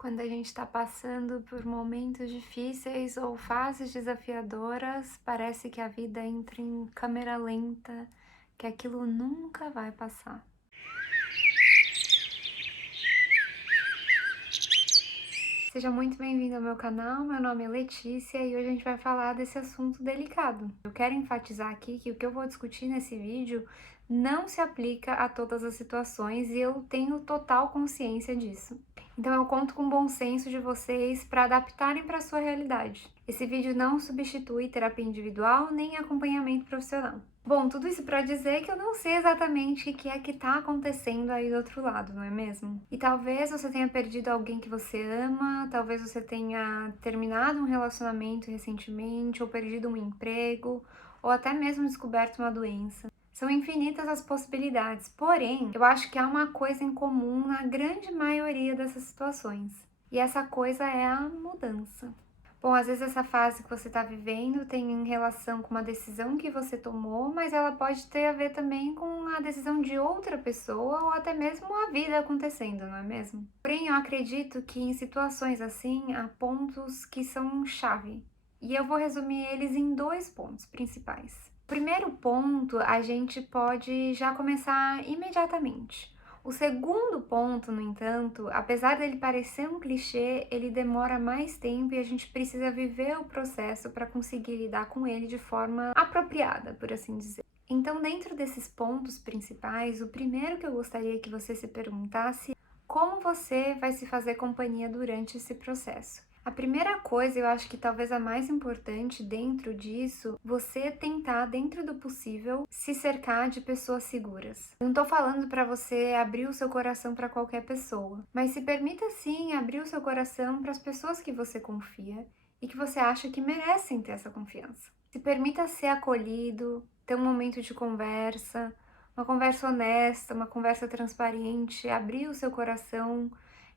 Quando a gente está passando por momentos difíceis ou fases desafiadoras, parece que a vida entra em câmera lenta, que aquilo nunca vai passar. Seja muito bem-vindo ao meu canal, meu nome é Letícia e hoje a gente vai falar desse assunto delicado. Eu quero enfatizar aqui que o que eu vou discutir nesse vídeo não se aplica a todas as situações e eu tenho total consciência disso. Então eu conto com o bom senso de vocês para adaptarem para a sua realidade. Esse vídeo não substitui terapia individual nem acompanhamento profissional. Bom, tudo isso para dizer que eu não sei exatamente o que é que está acontecendo aí do outro lado, não é mesmo? E talvez você tenha perdido alguém que você ama, talvez você tenha terminado um relacionamento recentemente, ou perdido um emprego, ou até mesmo descoberto uma doença. São infinitas as possibilidades, porém, eu acho que há uma coisa em comum na grande maioria dessas situações, e essa coisa é a mudança. Bom, às vezes essa fase que você está vivendo tem relação com uma decisão que você tomou, mas ela pode ter a ver também com a decisão de outra pessoa ou até mesmo a vida acontecendo, não é mesmo? Porém, eu acredito que em situações assim há pontos que são chave, e eu vou resumir eles em dois pontos principais. O primeiro ponto a gente pode já começar imediatamente. O segundo ponto, no entanto, apesar dele parecer um clichê, ele demora mais tempo e a gente precisa viver o processo para conseguir lidar com ele de forma apropriada, por assim dizer. Então, dentro desses pontos principais, o primeiro que eu gostaria que você se perguntasse é como você vai se fazer companhia durante esse processo. A primeira coisa, eu acho que talvez a mais importante dentro disso, você tentar, dentro do possível, se cercar de pessoas seguras. Não tô falando para você abrir o seu coração para qualquer pessoa, mas se permita sim abrir o seu coração para as pessoas que você confia e que você acha que merecem ter essa confiança. Se permita ser acolhido, ter um momento de conversa, uma conversa honesta, uma conversa transparente, abrir o seu coração,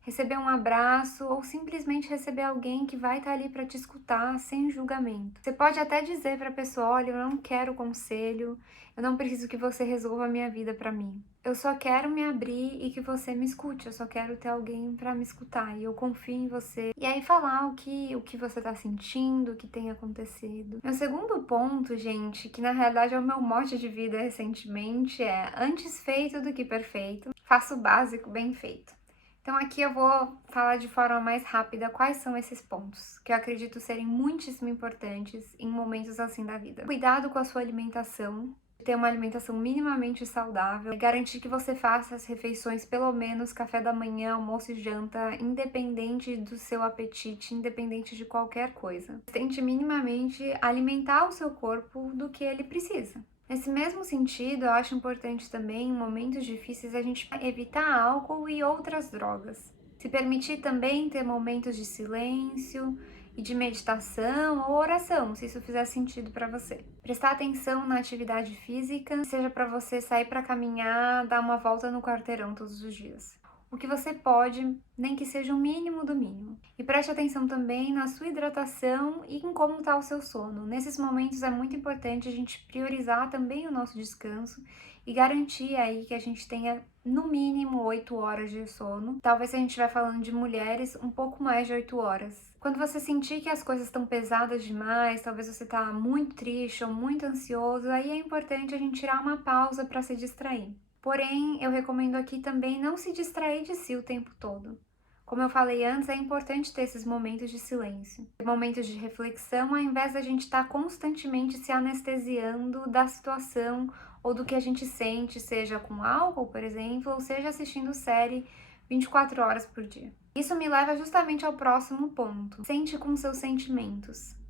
receber um abraço ou simplesmente receber alguém que vai estar ali para te escutar sem julgamento. Você pode até dizer para a pessoa: olha, eu não quero conselho, eu não preciso que você resolva a minha vida para mim. Eu só quero me abrir e que você me escute, eu só quero ter alguém para me escutar e eu confio em você. E aí falar o que você tá sentindo, o que tem acontecido. Meu segundo ponto, gente, que na realidade é o meu mote de vida recentemente, é antes feito do que perfeito, faça o básico bem feito. Então aqui eu vou falar de forma mais rápida quais são esses pontos, que eu acredito serem muitíssimo importantes em momentos assim da vida. Cuidado com a sua alimentação, ter uma alimentação minimamente saudável, garantir que você faça as refeições, pelo menos café da manhã, almoço e janta, independente do seu apetite, independente de qualquer coisa. Tente minimamente alimentar o seu corpo do que ele precisa. Nesse mesmo sentido, eu acho importante também, em momentos difíceis, a gente evitar álcool e outras drogas. Se permitir também ter momentos de silêncio e de meditação ou oração, se isso fizer sentido para você. Prestar atenção na atividade física, seja para você sair para caminhar, dar uma volta no quarteirão todos os dias. O que você pode, nem que seja o mínimo do mínimo. E preste atenção também na sua hidratação e em como está o seu sono. Nesses momentos é muito importante a gente priorizar também o nosso descanso e garantir aí que a gente tenha no mínimo 8 horas de sono. Talvez se a gente estiver falando de mulheres, um pouco mais de 8 horas. Quando você sentir que as coisas estão pesadas demais, talvez você está muito triste ou muito ansioso, aí é importante a gente tirar uma pausa para se distrair. Porém, eu recomendo aqui também não se distrair de si o tempo todo. Como eu falei antes, é importante ter esses momentos de silêncio, momentos de reflexão, ao invés da gente estar constantemente se anestesiando da situação ou do que a gente sente, seja com álcool, por exemplo, ou seja assistindo série 24 horas por dia. Isso me leva justamente ao próximo ponto. Sente com seus sentimentos.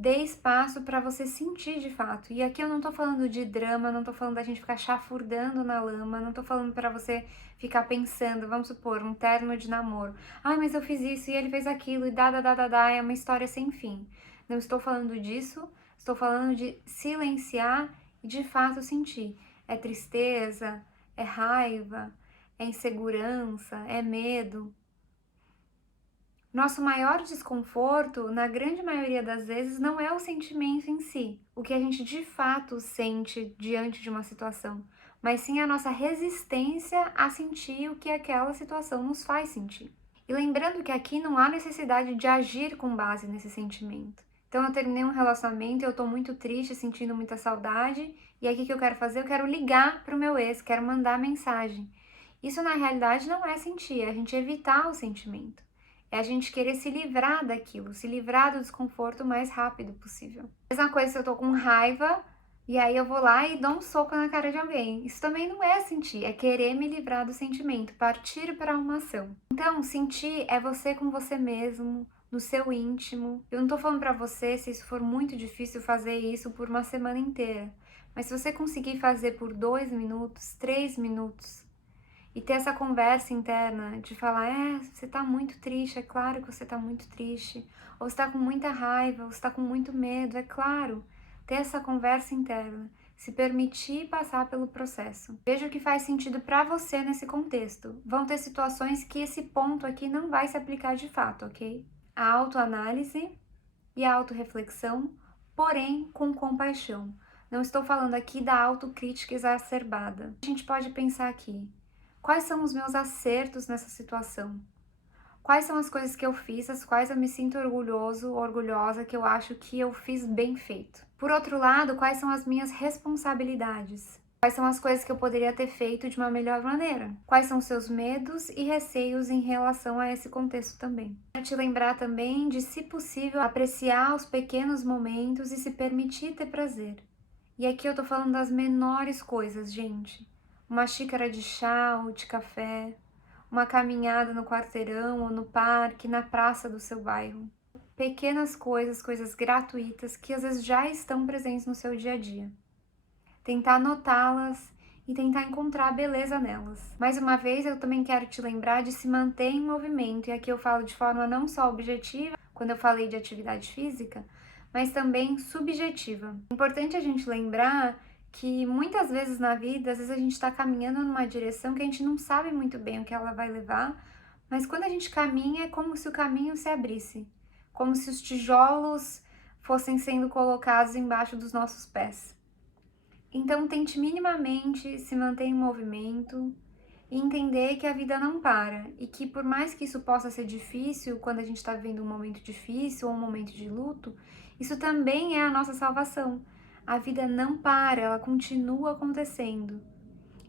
Dê espaço para você sentir de fato. E aqui eu não tô falando de drama, não tô falando da gente ficar chafurdando na lama, não tô falando para você ficar pensando, vamos supor, um término de namoro. Ai, mas eu fiz isso e ele fez aquilo e dá, é uma história sem fim. Não estou falando disso, estou falando de silenciar e de fato sentir. É tristeza, é raiva, é insegurança, é medo. Nosso maior desconforto, na grande maioria das vezes, não é o sentimento em si, o que a gente de fato sente diante de uma situação, mas sim a nossa resistência a sentir o que aquela situação nos faz sentir. E lembrando que aqui não há necessidade de agir com base nesse sentimento. Então eu terminei um relacionamento, eu tô muito triste, sentindo muita saudade, e aí o que que eu quero fazer? Eu quero ligar pro meu ex, quero mandar mensagem. Isso na realidade não é sentir, é a gente evitar o sentimento. É a gente querer se livrar daquilo, se livrar do desconforto o mais rápido possível. Mesma coisa se eu tô com raiva, e aí eu vou lá e dou um soco na cara de alguém. Isso também não é sentir, é querer me livrar do sentimento, partir para uma ação. Então, sentir é você com você mesmo, no seu íntimo. Eu não tô falando pra você se isso for muito difícil fazer isso por uma semana inteira. Mas se você conseguir fazer por 2 minutos, 3 minutos, e ter essa conversa interna de falar, você tá muito triste, é claro que você tá muito triste. Ou você tá com muita raiva, ou você tá com muito medo, é claro. Ter essa conversa interna, se permitir passar pelo processo. Veja o que faz sentido para você nesse contexto. Vão ter situações que esse ponto aqui não vai se aplicar de fato, ok? A autoanálise e a autorreflexão, porém com compaixão. Não estou falando aqui da autocrítica exacerbada. A gente pode pensar aqui, quais são os meus acertos nessa situação? Quais são as coisas que eu fiz, as quais eu me sinto orgulhoso, orgulhosa, que eu acho que eu fiz bem feito? Por outro lado, quais são as minhas responsabilidades? Quais são as coisas que eu poderia ter feito de uma melhor maneira? Quais são os seus medos e receios em relação a esse contexto também? Quero te lembrar também de, se possível, apreciar os pequenos momentos e se permitir ter prazer. E aqui eu tô falando das menores coisas, gente. Uma xícara de chá ou de café, uma caminhada no quarteirão ou no parque, na praça do seu bairro. Pequenas coisas, coisas gratuitas que às vezes já estão presentes no seu dia a dia. Tentar notá-las e tentar encontrar beleza nelas. Mais uma vez, eu também quero te lembrar de se manter em movimento, e aqui eu falo de forma não só objetiva, quando eu falei de atividade física, mas também subjetiva. É importante a gente lembrar que muitas vezes na vida, às vezes a gente está caminhando numa direção que a gente não sabe muito bem o que ela vai levar, mas quando a gente caminha é como se o caminho se abrisse, como se os tijolos fossem sendo colocados embaixo dos nossos pés. Então, tente minimamente se manter em movimento e entender que a vida não para e que, por mais que isso possa ser difícil quando a gente está vivendo um momento difícil ou um momento de luto, isso também é a nossa salvação. A vida não para, ela continua acontecendo.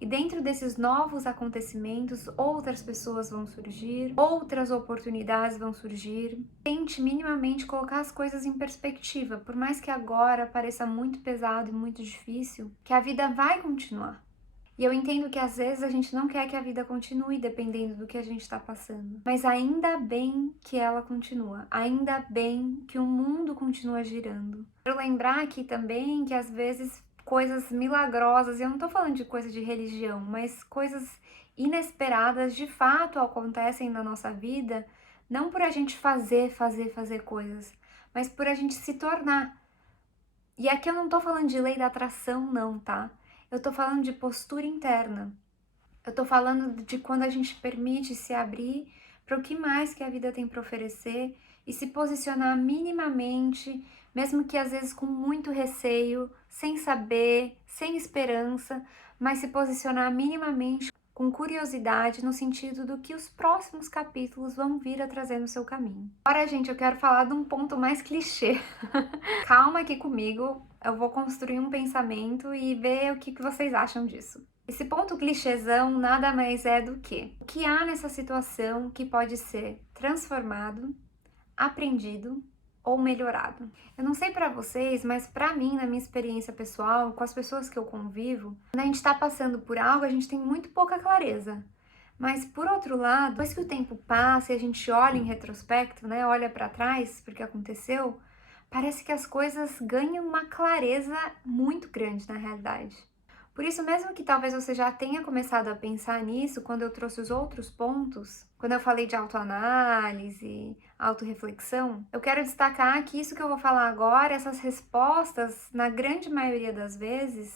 E dentro desses novos acontecimentos, outras pessoas vão surgir, outras oportunidades vão surgir. Tente minimamente colocar as coisas em perspectiva, por mais que agora pareça muito pesado e muito difícil, que a vida vai continuar. E eu entendo que às vezes a gente não quer que a vida continue dependendo do que a gente está passando. Mas ainda bem que ela continua. Ainda bem que o mundo continua girando. Quero lembrar aqui também que às vezes coisas milagrosas, e eu não tô falando de coisa de religião, mas coisas inesperadas de fato acontecem na nossa vida, não por a gente fazer coisas, mas por a gente se tornar. E aqui eu não tô falando de lei da atração, não, tá? Eu tô falando de postura interna. Eu tô falando de quando a gente permite se abrir para o que mais que a vida tem para oferecer e se posicionar minimamente, mesmo que às vezes com muito receio, sem saber, sem esperança, mas se posicionar minimamente com curiosidade no sentido do que os próximos capítulos vão vir a trazer no seu caminho. Agora, gente, eu quero falar de um ponto mais clichê. Calma aqui comigo, eu vou construir um pensamento e ver o que vocês acham disso. Esse ponto clichêzão nada mais é do que o que há nessa situação que pode ser transformado, aprendido ou melhorado. Eu não sei pra vocês, mas pra mim, na minha experiência pessoal, com as pessoas que eu convivo, quando a gente tá passando por algo, a gente tem muito pouca clareza. Mas por outro lado, depois que o tempo passa e a gente olha em retrospecto, né, olha pra trás porque aconteceu, parece que as coisas ganham uma clareza muito grande na realidade. Por isso, mesmo que talvez você já tenha começado a pensar nisso quando eu trouxe os outros pontos, quando eu falei de autoanálise, autorreflexão, eu quero destacar que isso que eu vou falar agora, essas respostas, na grande maioria das vezes,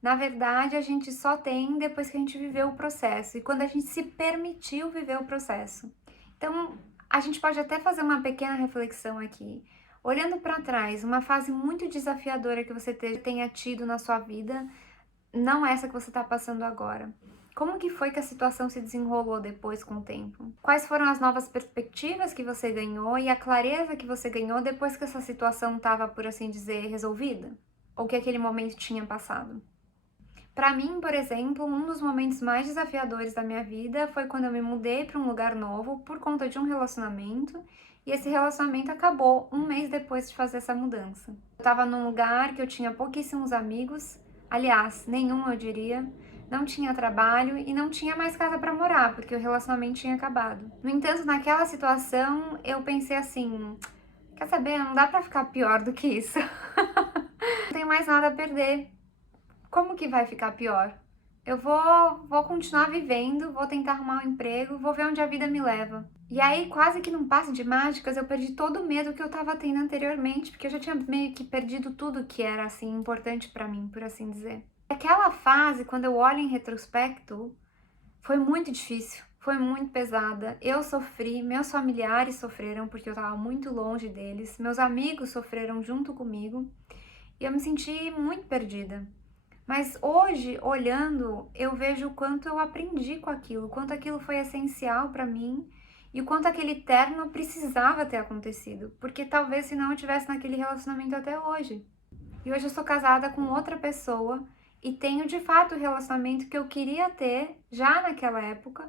na verdade, a gente só tem depois que a gente viveu o processo e quando a gente se permitiu viver o processo. Então, a gente pode até fazer uma pequena reflexão aqui. Olhando para trás, uma fase muito desafiadora que você tenha tido na sua vida, não essa que você está passando agora. Como que foi que a situação se desenrolou depois com o tempo? Quais foram as novas perspectivas que você ganhou e a clareza que você ganhou depois que essa situação estava, por assim dizer, resolvida? Ou que aquele momento tinha passado? Para mim, por exemplo, um dos momentos mais desafiadores da minha vida foi quando eu me mudei para um lugar novo por conta de um relacionamento, e esse relacionamento acabou um mês depois de fazer essa mudança. Eu estava num lugar que eu tinha pouquíssimos amigos, aliás, nenhum eu diria, não tinha trabalho e não tinha mais casa para morar, porque o relacionamento tinha acabado. No entanto, naquela situação, eu pensei assim: quer saber, não dá para ficar pior do que isso. Não tenho mais nada a perder. Como que vai ficar pior? Eu vou continuar vivendo, vou tentar arrumar um emprego, vou ver onde a vida me leva. E aí, quase que num passe de mágicas, eu perdi todo o medo que eu tava tendo anteriormente, porque eu já tinha meio que perdido tudo que era, assim, importante pra mim, por assim dizer. Aquela fase, quando eu olho em retrospecto, foi muito difícil, foi muito pesada. Eu sofri, meus familiares sofreram, porque eu tava muito longe deles, meus amigos sofreram junto comigo, e eu me senti muito perdida. Mas hoje, olhando, eu vejo o quanto eu aprendi com aquilo, o quanto aquilo foi essencial para mim e o quanto aquele término precisava ter acontecido, porque talvez senão eu estivesse naquele relacionamento até hoje. E hoje eu sou casada com outra pessoa e tenho de fato o relacionamento que eu queria ter já naquela época,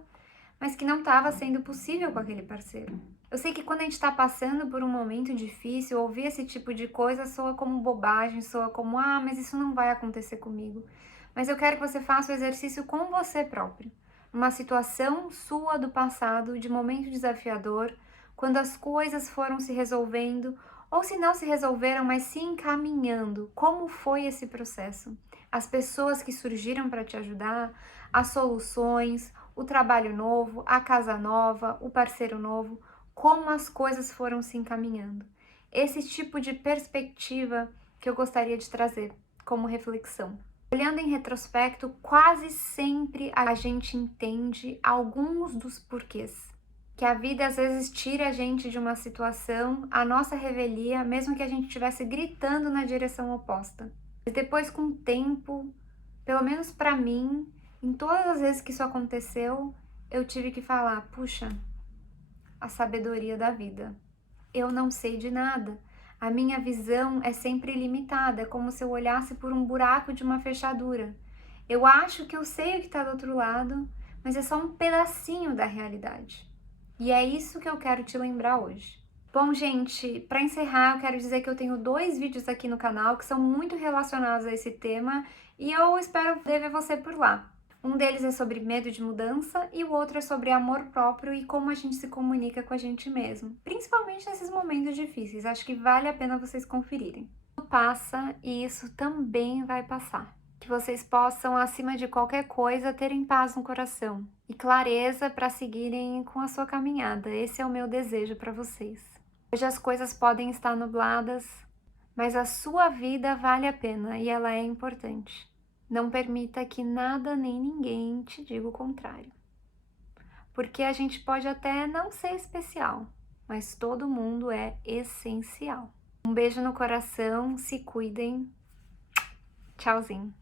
mas que não estava sendo possível com aquele parceiro. Eu sei que quando a gente está passando por um momento difícil, ouvir esse tipo de coisa soa como bobagem, soa como, ah, mas isso não vai acontecer comigo. Mas eu quero que você faça o exercício com você próprio. Uma situação sua do passado, de momento desafiador, quando as coisas foram se resolvendo, ou se não se resolveram, mas se encaminhando. Como foi esse processo? As pessoas que surgiram para te ajudar, as soluções, o trabalho novo, a casa nova, o parceiro novo, como as coisas foram se encaminhando. Esse tipo de perspectiva que eu gostaria de trazer como reflexão. Olhando em retrospecto, quase sempre a gente entende alguns dos porquês. Que a vida às vezes tira a gente de uma situação, a nossa revelia, mesmo que a gente estivesse gritando na direção oposta. E depois, com o tempo, pelo menos para mim, em todas as vezes que isso aconteceu, eu tive que falar: puxa, a sabedoria da vida. Eu não sei de nada. A minha visão é sempre limitada, é como se eu olhasse por um buraco de uma fechadura. Eu acho que eu sei o que está do outro lado, mas é só um pedacinho da realidade. E é isso que eu quero te lembrar hoje. Bom, gente, para encerrar, eu quero dizer que eu tenho 2 vídeos aqui no canal que são muito relacionados a esse tema e eu espero ver você por lá. Um deles é sobre medo de mudança e o outro é sobre amor próprio e como a gente se comunica com a gente mesmo, principalmente nesses momentos difíceis. Acho que vale a pena vocês conferirem. Tudo passa e isso também vai passar. Que vocês possam, acima de qualquer coisa, terem paz no coração e clareza para seguirem com a sua caminhada. Esse é o meu desejo para vocês. Hoje as coisas podem estar nubladas, mas a sua vida vale a pena e ela é importante. Não permita que nada nem ninguém te diga o contrário. Porque a gente pode até não ser especial, mas todo mundo é essencial. Um beijo no coração, se cuidem. Tchauzinho.